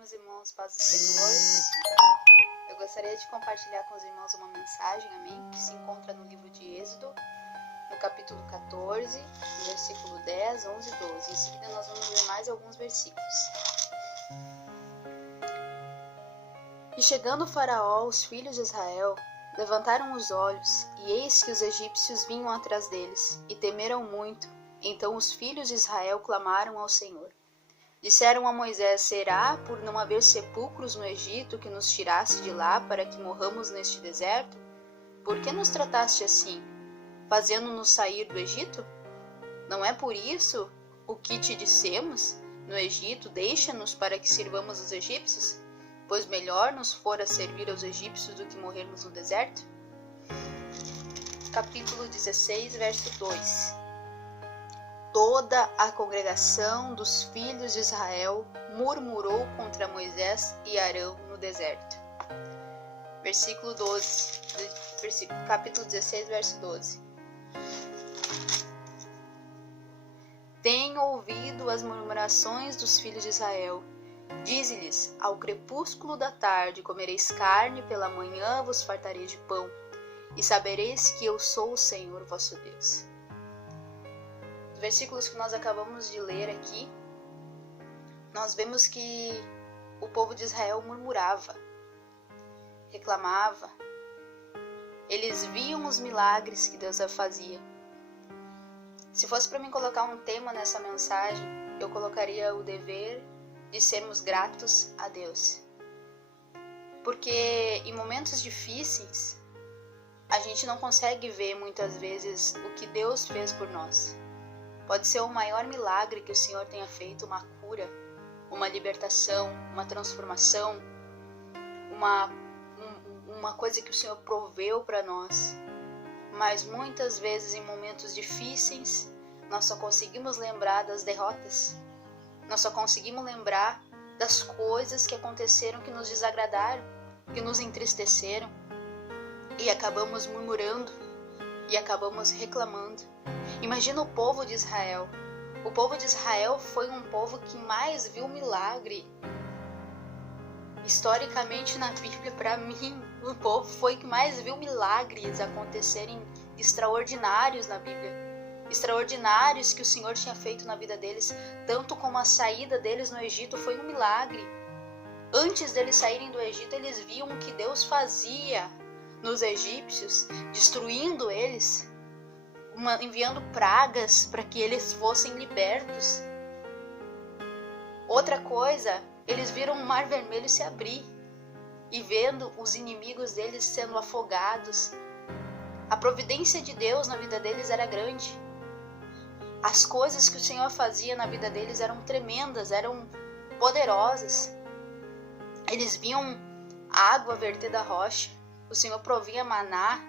Meus irmãos, paz do Senhor. Eu gostaria de compartilhar com os irmãos uma mensagem, amém, que se encontra no livro de Êxodo, no capítulo 14, no versículo 10, 11 e 12. Em seguida nós vamos ler mais alguns versículos. E chegando o Faraó, os filhos de Israel levantaram os olhos, e eis que os egípcios vinham atrás deles, e temeram muito. Então os filhos de Israel clamaram ao Senhor. Disseram a Moisés: será por não haver sepulcros no Egito que nos tiraste de lá para que morramos neste deserto? Por que nos trataste assim, fazendo-nos sair do Egito? Não é por isso o que te dissemos no Egito: deixa-nos para que sirvamos os egípcios? Pois melhor nos fora servir aos egípcios do que morrermos no deserto? Capítulo 16, verso 2. Toda a congregação dos filhos de Israel murmurou contra Moisés e Arão no deserto. Versículo 12, capítulo 16, verso 12. Tenho ouvido as murmurações dos filhos de Israel. Dize-lhes: ao crepúsculo da tarde comereis carne, pela manhã vos fartareis de pão, e sabereis que eu sou o Senhor vosso Deus. Versículos que nós acabamos de ler aqui, nós vemos que o povo de Israel murmurava, reclamava. Eles viam os milagres que Deus fazia. Se fosse para mim colocar um tema nessa mensagem, eu colocaria o dever de sermos gratos a Deus. Porque em momentos difíceis, a gente não consegue ver muitas vezes o que Deus fez por nós. Pode ser o maior milagre que o Senhor tenha feito, uma cura, uma libertação, uma transformação, uma coisa que o Senhor proveu para nós. Mas muitas vezes em momentos difíceis, nós só conseguimos lembrar das derrotas. Nós só conseguimos lembrar das coisas que aconteceram, que nos desagradaram, que nos entristeceram. E acabamos murmurando, e acabamos reclamando. Imagina o povo de Israel. O povo de Israel foi um povo que mais viu milagre. Historicamente na Bíblia, para mim, o povo foi que mais viu milagres acontecerem extraordinários na Bíblia. Extraordinários que o Senhor tinha feito na vida deles, tanto como a saída deles no Egito foi um milagre. Antes deles saírem do Egito, eles viam o que Deus fazia nos egípcios, destruindo eles, enviando pragas para que eles fossem libertos. Outra coisa, eles viram o Mar Vermelho se abrir e vendo os inimigos deles sendo afogados. A providência de Deus na vida deles era grande. As coisas que o Senhor fazia na vida deles eram tremendas, eram poderosas. Eles viam água verter da rocha, o Senhor provia maná,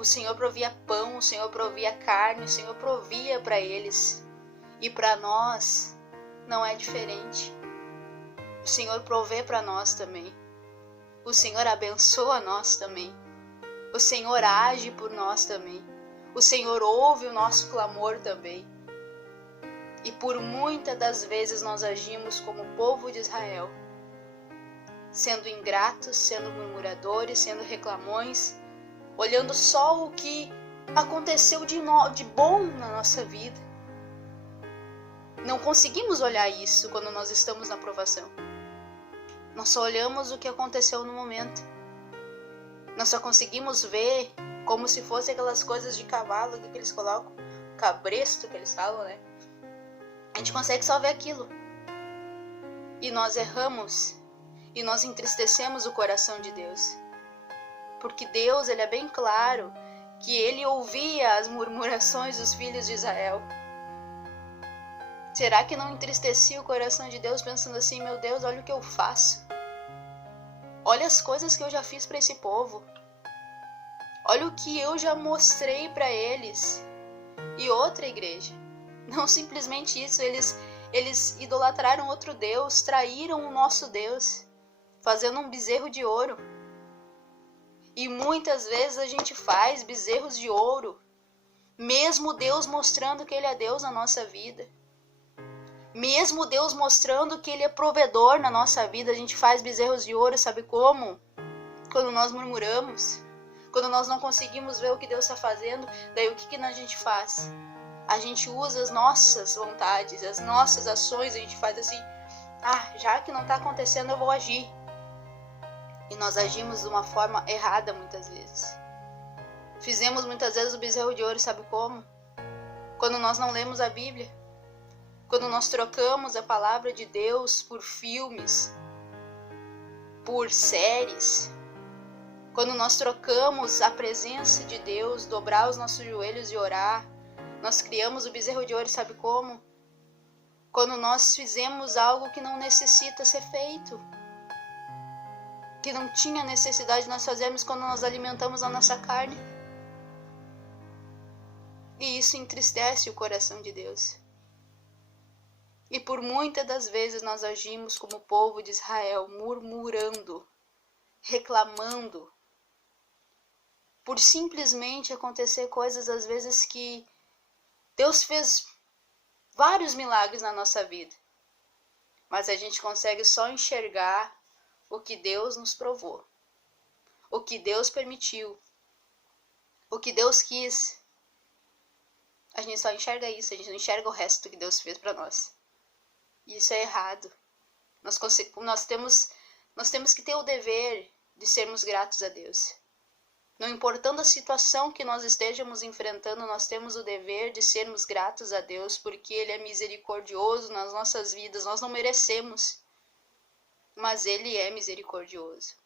o Senhor provia pão, o Senhor provia carne, o Senhor provia para eles. E para nós não é diferente. O Senhor provê para nós também. O Senhor abençoa nós também. O Senhor age por nós também. O Senhor ouve o nosso clamor também. E por muitas das vezes nós agimos como o povo de Israel, sendo ingratos, sendo murmuradores, sendo reclamões, olhando só o que aconteceu de bom na nossa vida. Não conseguimos olhar isso quando nós estamos na provação. Nós só olhamos o que aconteceu no momento. Nós só conseguimos ver como se fosse aquelas coisas de cavalo que eles colocam, cabresto que eles falam, né? A gente consegue só ver aquilo. E nós erramos, e nós entristecemos o coração de Deus. Porque Deus, ele é bem claro que ele ouvia as murmurações dos filhos de Israel. Será que não entristecia o coração de Deus pensando assim: meu Deus, olha o que eu faço. Olha as coisas que eu já fiz para esse povo. Olha o que eu já mostrei para eles. E outra, igreja, não simplesmente isso, eles idolatraram outro Deus, traíram o nosso Deus, fazendo um bezerro de ouro. E muitas vezes a gente faz bezerros de ouro, mesmo Deus mostrando que Ele é Deus na nossa vida. Mesmo Deus mostrando que Ele é provedor na nossa vida, a gente faz bezerros de ouro, sabe como? Quando nós murmuramos, quando nós não conseguimos ver o que Deus está fazendo, daí o que a gente faz? A gente usa as nossas vontades, as nossas ações, a gente faz assim, já que não está acontecendo, eu vou agir. E nós agimos de uma forma errada muitas vezes. Fizemos muitas vezes o bezerro de ouro, sabe como? Quando nós não lemos a Bíblia. Quando nós trocamos a palavra de Deus por filmes, por séries. Quando nós trocamos a presença de Deus, dobrar os nossos joelhos e orar. Nós criamos o bezerro de ouro, sabe como? Quando nós fizemos algo que não necessita ser feito. Que não tinha necessidade de nós fazermos quando nós alimentamos a nossa carne. E isso entristece o coração de Deus. E por muitas das vezes nós agimos como o povo de Israel, murmurando, reclamando, por simplesmente acontecer coisas às vezes que Deus fez vários milagres na nossa vida, mas a gente consegue só enxergar o que Deus nos provou, o que Deus permitiu, o que Deus quis. A gente só enxerga isso, a gente não enxerga o resto que Deus fez para nós. E isso é errado. Nós temos que ter o dever de sermos gratos a Deus. Não importando a situação que nós estejamos enfrentando, nós temos o dever de sermos gratos a Deus, porque Ele é misericordioso nas nossas vidas. Nós não merecemos, mas Ele é misericordioso.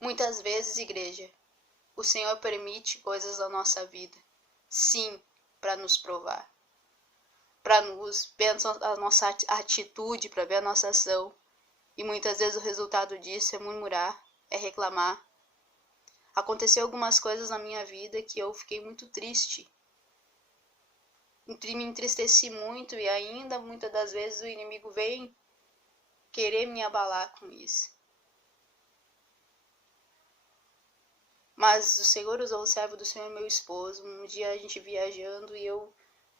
Muitas vezes, igreja, o Senhor permite coisas na nossa vida, sim, para nos provar. Para nos ver a nossa atitude, para ver a nossa ação. E muitas vezes o resultado disso é murmurar, é reclamar. Aconteceu algumas coisas na minha vida que eu fiquei muito triste. Me entristeci muito e ainda muitas das vezes o inimigo vem querer me abalar com isso. Mas o Senhor usou o servo do Senhor, meu esposo. Um dia a gente viajando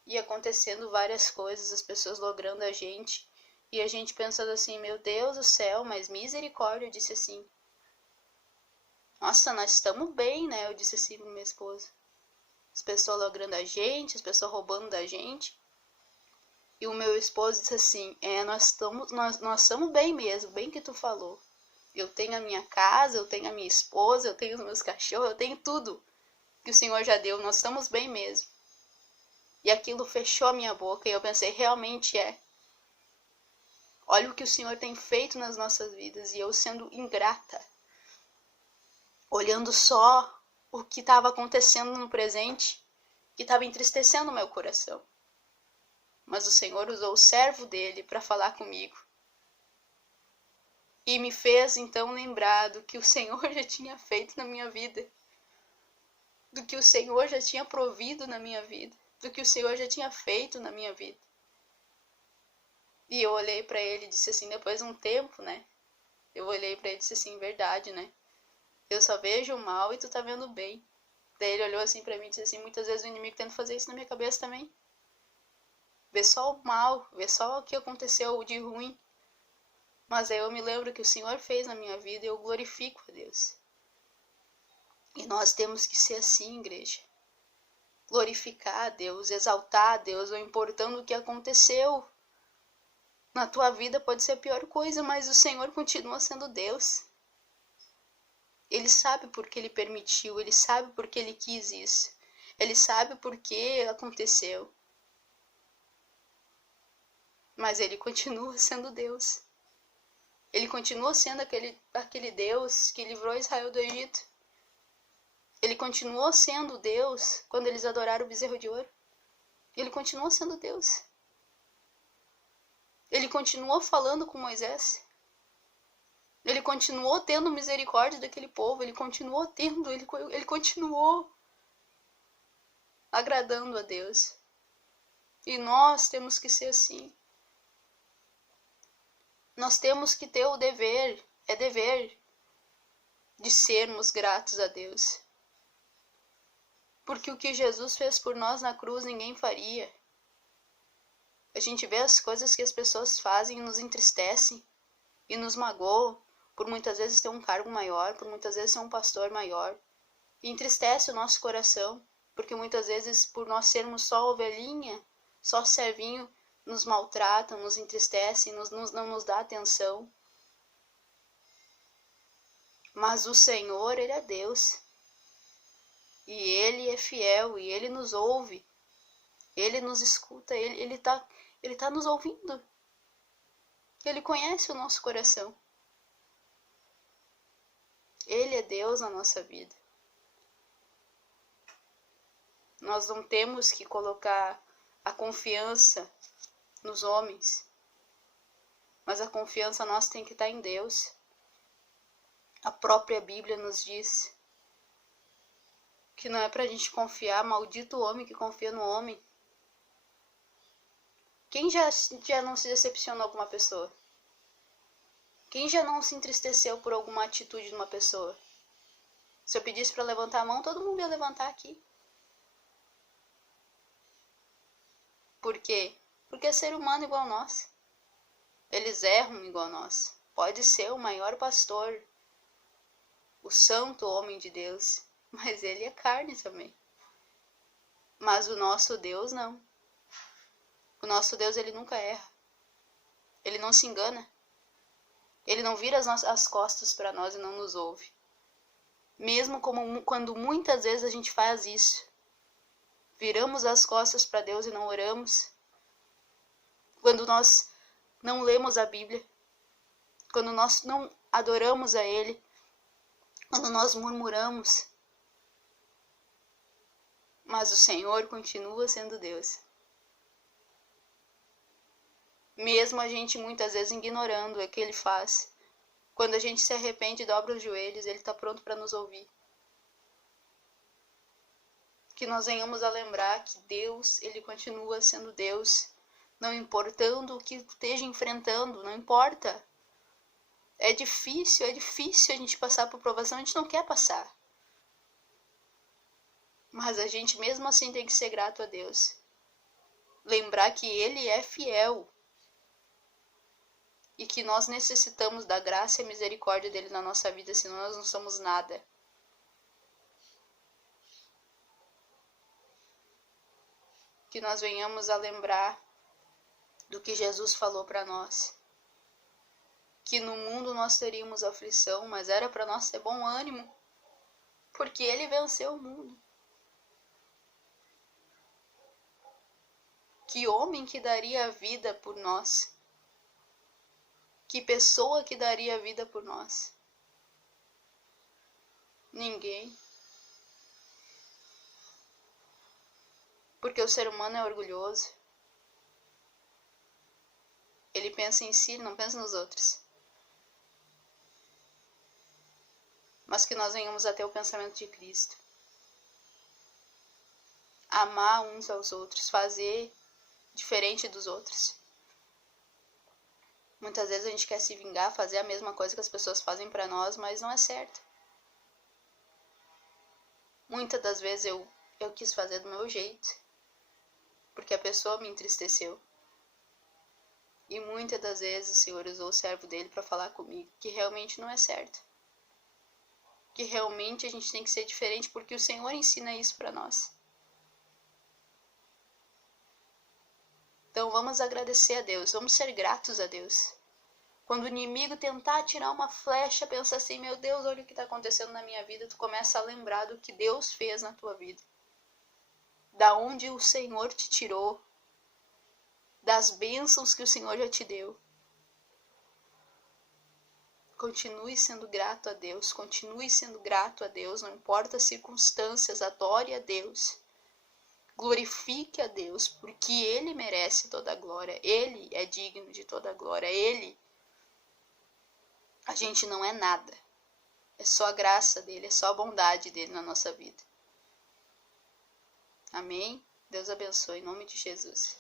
e acontecendo várias coisas, as pessoas logrando a gente. E a gente pensando assim, meu Deus do céu, mas misericórdia. Eu disse assim, nossa, nós estamos bem, né? Eu disse assim para minha esposa. As pessoas logrando a gente, as pessoas roubando da gente. E o meu esposo disse assim, nós estamos bem mesmo, bem que tu falou. Eu tenho a minha casa, eu tenho a minha esposa, eu tenho os meus cachorros, eu tenho tudo que o Senhor já deu, nós estamos bem mesmo. E aquilo fechou a minha boca e eu pensei, realmente é. Olha o que o Senhor tem feito nas nossas vidas e eu sendo ingrata. Olhando só o que estava acontecendo no presente, que estava entristecendo o meu coração. Mas o Senhor usou o servo dele para falar comigo. E me fez então lembrar do que o Senhor já tinha feito na minha vida. Do que o Senhor já tinha provido na minha vida. Do que o Senhor já tinha feito na minha vida. E eu olhei para ele e disse assim, depois de um tempo, né? Eu olhei para ele e disse assim, verdade, né? Eu só vejo o mal e tu tá vendo o bem. Daí ele olhou assim para mim e disse assim, muitas vezes o inimigo tenta fazer isso na minha cabeça também. Vê só o mal, vê só o que aconteceu de ruim. Mas aí eu me lembro que o Senhor fez na minha vida e eu glorifico a Deus. E nós temos que ser assim, igreja. Glorificar a Deus, exaltar a Deus, não importando o que aconteceu. Na tua vida pode ser a pior coisa, mas o Senhor continua sendo Deus. Ele sabe por que Ele permitiu, Ele sabe por que Ele quis isso. Ele sabe por que aconteceu. Mas Ele continua sendo Deus. Ele continua sendo aquele Deus que livrou Israel do Egito. Ele continuou sendo Deus quando eles adoraram o bezerro de ouro. Ele continuou sendo Deus. Ele continuou falando com Moisés. Ele continuou tendo misericórdia daquele povo. Ele continuou ele continuou agradando a Deus. E nós temos que ser assim. Nós temos que ter o dever de sermos gratos a Deus. Porque o que Jesus fez por nós na cruz ninguém faria. A gente vê as coisas que as pessoas fazem e nos entristecem e nos magoam, por muitas vezes ter um cargo maior, por muitas vezes ser um pastor maior. E entristece o nosso coração, porque muitas vezes, por nós sermos só ovelhinha, só servinho, nos maltratam, nos entristecem, não nos dá atenção. Mas o Senhor, Ele é Deus. E Ele é fiel, e Ele nos ouve. Ele nos escuta, Ele tá nos ouvindo. Ele conhece o nosso coração. Ele é Deus na nossa vida. Nós não temos que colocar a confiança nos homens, mas a confiança nossa tem que estar em Deus. A própria Bíblia nos diz que não é pra gente confiar, maldito o homem que confia no homem. Quem já não se decepcionou com uma pessoa? Quem já não se entristeceu por alguma atitude de uma pessoa? Se eu pedisse para levantar a mão, todo mundo ia levantar aqui. Por quê? Porque é ser humano igual a nós. Eles erram igual a nós. Pode ser o maior pastor, o santo homem de Deus, mas ele é carne também. Mas o nosso Deus não. O nosso Deus, ele nunca erra. Ele não se engana. Ele não vira as costas para nós e não nos ouve. Mesmo quando muitas vezes a gente faz isso. Viramos as costas para Deus e não oramos. Quando nós não lemos a Bíblia. Quando nós não adoramos a Ele. Quando nós murmuramos. Mas o Senhor continua sendo Deus. Mesmo a gente muitas vezes ignorando o que Ele faz. Quando a gente se arrepende e dobra os joelhos, Ele está pronto para nos ouvir. Que nós venhamos a lembrar que Deus, Ele continua sendo Deus. Não importando o que esteja enfrentando, não importa. É difícil a gente passar por provação, a gente não quer passar. Mas a gente mesmo assim tem que ser grato a Deus. Lembrar que Ele é fiel. E que nós necessitamos da graça e a misericórdia dele na nossa vida, senão nós não somos nada. Que nós venhamos a lembrar do que Jesus falou para nós. Que no mundo nós teríamos aflição, mas era para nós ter bom ânimo, porque ele venceu o mundo. Que homem que daria a vida por nós? Que pessoa que daria a vida por nós? Ninguém. Porque o ser humano é orgulhoso. Ele pensa em si, não pensa nos outros. Mas que nós venhamos a ter o pensamento de Cristo. Amar uns aos outros, fazer diferente dos outros. Muitas vezes a gente quer se vingar, fazer a mesma coisa que as pessoas fazem pra nós, mas não é certo. Muitas das vezes eu quis fazer do meu jeito, porque a pessoa me entristeceu. E muitas das vezes o Senhor usou o servo dele para falar comigo que realmente não é certo. Que realmente a gente tem que ser diferente, porque o Senhor ensina isso para nós. Então vamos agradecer a Deus, vamos ser gratos a Deus. Quando o inimigo tentar tirar uma flecha, pensa assim, meu Deus, olha o que está acontecendo na minha vida, tu começa a lembrar do que Deus fez na tua vida. Da onde o Senhor te tirou, das bênçãos que o Senhor já te deu. Continue sendo grato a Deus, continue sendo grato a Deus, não importa as circunstâncias, adore a Deus. Glorifique a Deus, porque Ele merece toda a glória, Ele é digno de toda a glória, a gente não é nada, é só a graça dEle, é só a bondade dEle na nossa vida. Amém? Deus abençoe, em nome de Jesus.